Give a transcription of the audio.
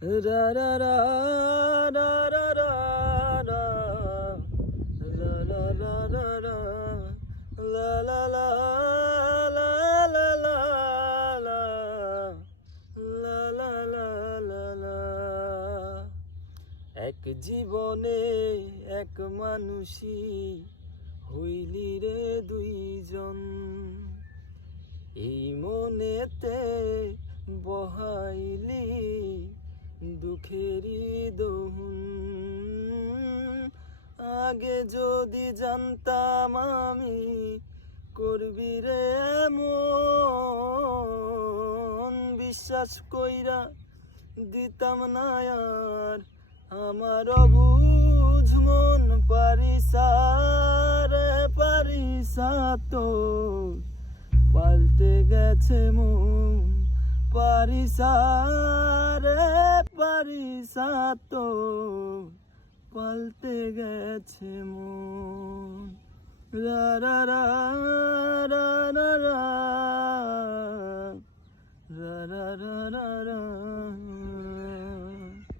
রা রা রা রা রা রা রা, লা লা লা লা লা, লা লা লা লা লা লা লা, লা লা লা লা লা। এক জীবনে এক মানুষই হইলি রে দুইজন, এই মনেতে বহাইলি দুঃখেরই দোহন। আগে যদি জানতাম আমি করবি রে এমন, বিশ্বাস কইরা দিতাম না আর আমার অবুঝ মন। পারিসা রে পারিসা তোর পাল্টে গেছে মন, পারিসা রে পারিসা তোর পাল্টে গেছে মন। রা রা রা